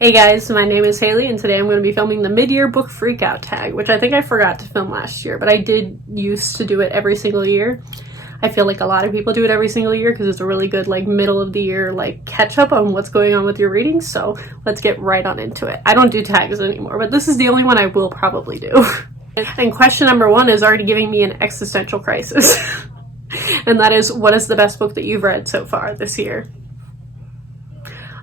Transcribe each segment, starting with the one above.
Hey guys, my name is Haley and today I'm going to be filming the mid-year book Freakout tag, which I think I forgot to film last year, but I did used to do it every single year. I feel like a lot of people do it every single year because it's a really good middle of the year catch up on what's going on with your reading, so let's get right on into it. I don't do tags anymore, but this is the only one I will probably do. And question number one is already giving me an existential crisis. And that is, what is the best book that you've read so far this year?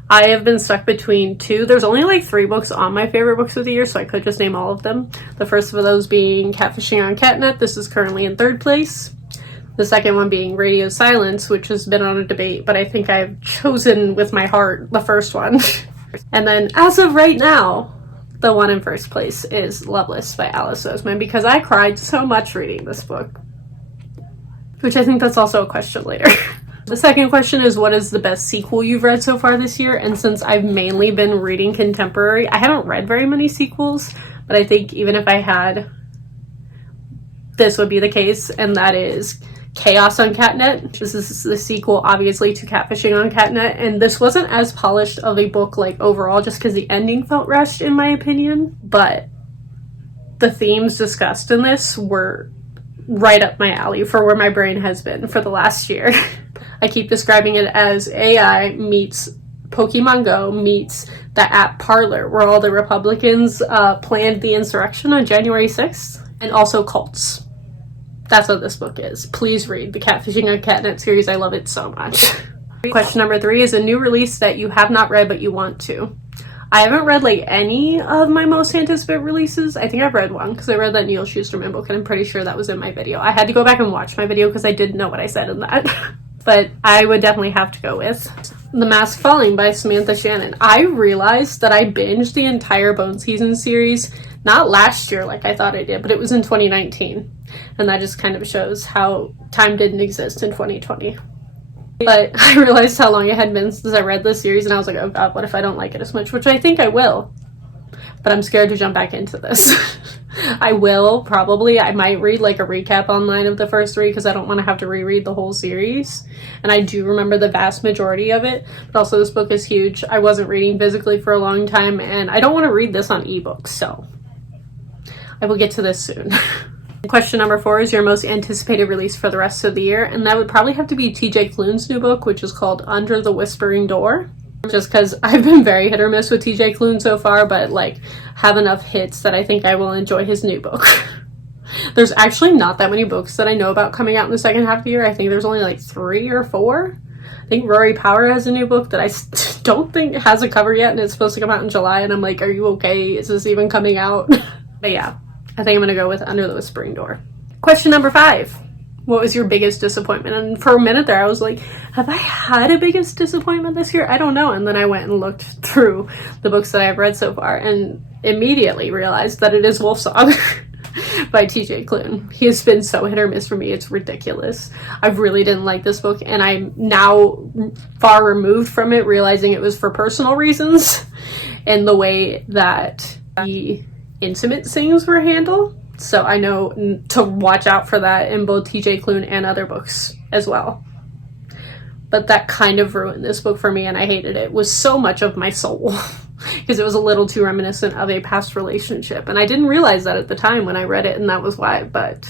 I have been stuck between two. There's only three books on my favorite books of the year, so I could just name all of them. The first of those being Catfishing on Catnet. This is currently in third place. The second one being Radio Silence, which has been on a debate, but I think I've chosen with my heart the first one. And then, as of right now, the one in first place is Loveless by Alice Oseman, because I cried so much reading this book. Which I think that's also a question later. The second question is, what is the best sequel you've read so far this year? And since I've mainly been reading contemporary, I haven't read very many sequels, but I think even if I had, this would be the case, and that is Chaos on Catnet. This is the sequel, obviously, to Catfishing on Catnet, and this wasn't as polished of a book, overall, just because the ending felt rushed, in my opinion, but the themes discussed in this were right up my alley for where my brain has been for the last year. I keep describing it as AI meets Pokemon Go meets the app Parler, where all the Republicans planned the insurrection on January 6th, and also cults. That's what this book is. Please read the Catfishing on Catnet series. I love it so much. Question number 3 is a new release that you have not read but you want to. I haven't read any of my most anticipated releases. I think I've read one because I read that Neil Shusterman book and I'm pretty sure that was in my video. I had to go back and watch my video because I didn't know what I said in that. But I would definitely have to go with The Mask Falling by Samantha Shannon. I realized that I binged the entire Bone Season series, not last year like I thought I did, but it was in 2019. And that just kind of shows how time didn't exist in 2020. But I realized how long it had been since I read this series, and I was like, oh god, what if I don't like it as much? Which I think I will. But I'm scared to jump back into this. I will, probably. I might read a recap online of the first 3 because I don't want to have to reread the whole series. And I do remember the vast majority of it. But also this book is huge. I wasn't reading physically for a long time, and I don't want to read this on ebooks, so I will get to this soon. Question number 4 is your most anticipated release for the rest of the year, and that would probably have to be TJ Klune's new book, which is called Under the Whispering Door. Just because I've been very hit or miss with TJ Klune so far, but have enough hits that I think I will enjoy his new book. There's actually not that many books that I know about coming out in the second half of the year. I think there's only 3 or 4. I think Rory Power has a new book that I don't think has a cover yet, and it's supposed to come out in July, and I'm like, are you okay? Is this even coming out? But yeah, I think I'm going to go with Under the Whispering Door. Question number 5. What was your biggest disappointment? And for a minute there, I was like, have I had a biggest disappointment this year? I don't know. And then I went and looked through the books that I've read so far and immediately realized that it is Wolfsong by TJ Klune. He has been so hit or miss for me. It's ridiculous. I really didn't like this book, and I'm now far removed from it, realizing it was for personal reasons and the way that the intimate scenes were handled. So I know to watch out for that in both TJ Klune and other books as well. But that kind of ruined this book for me, and I hated it. It was so much of my soul because it was a little too reminiscent of a past relationship. And I didn't realize that at the time when I read it, and that was why. But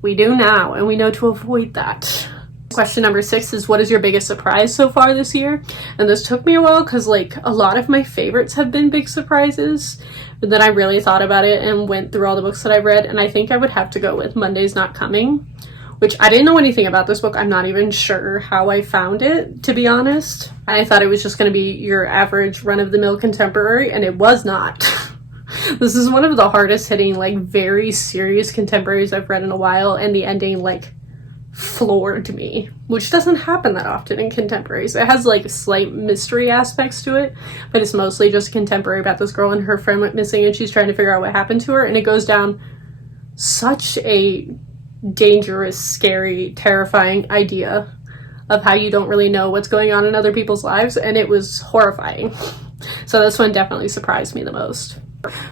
we do now, and we know to avoid that. Question number 6 is, what is your biggest surprise so far this year? And this took me a while because a lot of my favorites have been big surprises. But then I really thought about it and went through all the books that I've read, and I think I would have to go with Monday's Not Coming, which I didn't know anything about this book. I'm not even sure how I found it, to be honest. I thought it was just going to be your average run-of-the-mill contemporary, and it was not. This is one of the hardest hitting, very serious contemporaries I've read in a while, and the ending, floored me, which doesn't happen that often in contemporaries. It has slight mystery aspects to it, but it's mostly just contemporary about this girl and her friend went missing and she's trying to figure out what happened to her, and it goes down such a dangerous, scary, terrifying idea of how you don't really know what's going on in other people's lives, and it was horrifying. So this one definitely surprised me the most.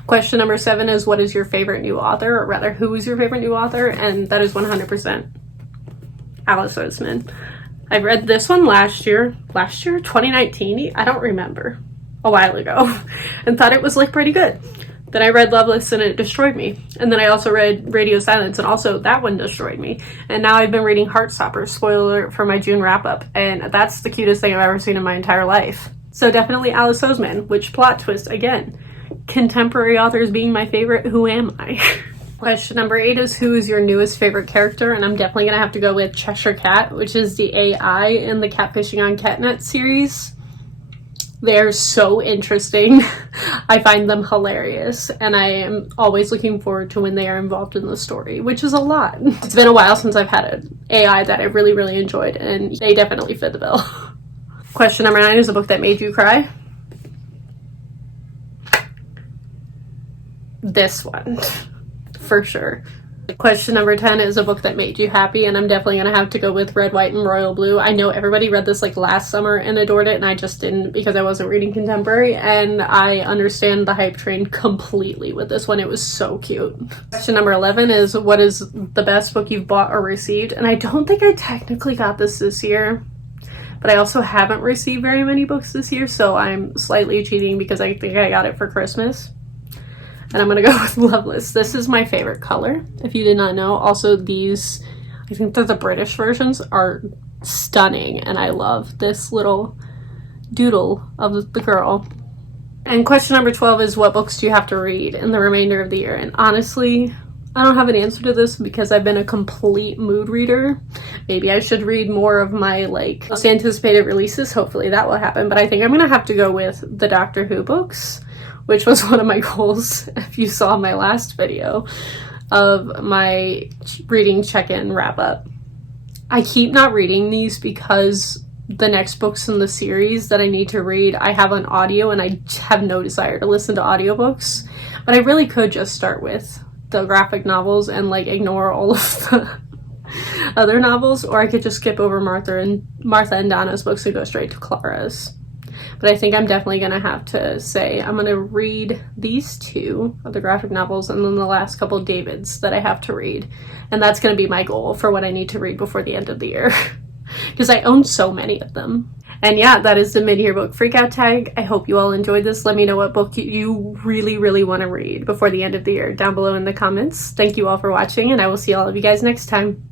Question number 7 is, what is your favorite new author, or rather, who is your favorite new author? And that is 100% Alice Oseman. I read this one last year, 2019, I don't remember. a while ago and thought it was like pretty good. Then I read Loveless and it destroyed me. And then I also read Radio Silence and also that one destroyed me. And now I've been reading Heartstopper, spoiler alert, for my June wrap up. And that's the cutest thing I've ever seen in my entire life. So definitely Alice Oseman, which plot twist again. Contemporary authors being my favorite, who am I? Question number 8 is, who is your newest favorite character? And I'm definitely gonna have to go with Cheshire Cat, which is the AI in the Catfishing on Catnet series. They're so interesting. I find them hilarious, and I am always looking forward to when they are involved in the story, which is a lot. It's been a while since I've had an AI that I really, really enjoyed, and they definitely fit the bill. Question number 9 is a book that made you cry. This one, for sure. Question number 10 is a book that made you happy, and I'm definitely gonna have to go with Red, White, and Royal Blue. I know everybody read this like last summer and adored it, and I just didn't because I wasn't reading contemporary, and I understand the hype train completely with this one. It was so cute. Question number 11 is, what is the best book you've bought or received? And I don't think I technically got this year, but I also haven't received very many books this year, so I'm slightly cheating because I think I got it for Christmas. And I'm gonna go with Loveless. This is my favorite color, if you did not know. Also, these, I think they're the British versions, are stunning, and I love this little doodle of the girl. And question number 12 is, what books do you have to read in the remainder of the year? And honestly, I don't have an answer to this because I've been a complete mood reader. Maybe I should read more of my like most anticipated releases. Hopefully that will happen. But I think I'm gonna have to go with the Doctor Who books, which was one of my goals, if you saw my last video of my reading check-in wrap-up. I keep not reading these because the next books in the series that I need to read, I have on audio, and I have no desire to listen to audiobooks. But I really could just start with the graphic novels and like ignore all of the other novels, or I could just skip over Martha and Donna's books and go straight to Clara's. But I think I'm definitely going to have to say I'm going to read these 2 of the graphic novels and then the last couple of David's that I have to read. And that's going to be my goal for what I need to read before the end of the year. Because I own so many of them. And yeah, that is the mid-year book freakout tag. I hope you all enjoyed this. Let me know what book you really, really want to read before the end of the year down below in the comments. Thank you all for watching, and I will see all of you guys next time.